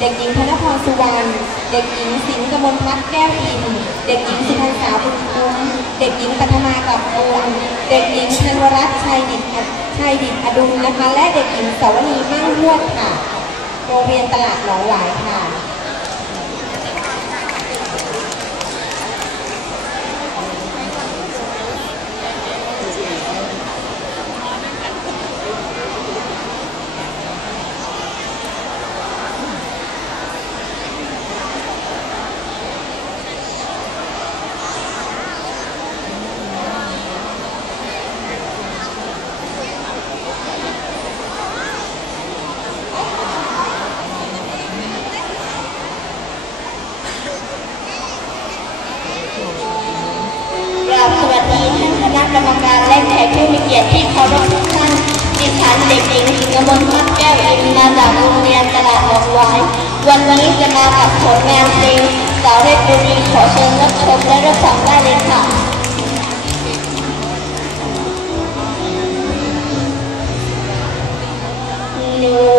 เด็กหญิงธนพรสุวรรณ เด็กหญิงสิงห์กมลพัฒน์แก้วอิน เด็กหญิงสุพรรณสาบุญคุ้มเด็กหญิงปัทมากับปูนเด็กหญิงธันวรัตน์ชัยดิตชัยดิตอดุลนะคะ และเด็กหญิงสวนีมั่งฮวดค่ะ โรงเรียนตลาดหนองหวายค่ะ สวัสดีท่านคณะกรรมการและแขกผู้มีเกียรติที่เคารพทุกท่านดิฉันเด็กหญิงสิงห์มนพักแก้วอินมาจากโรงเรียนตลาดหนองวายวันนี้จะมากับผลงานเพลงสาวเรศบุรีขอเชิญรับชมและรับฟังได้เลยค่ะหนู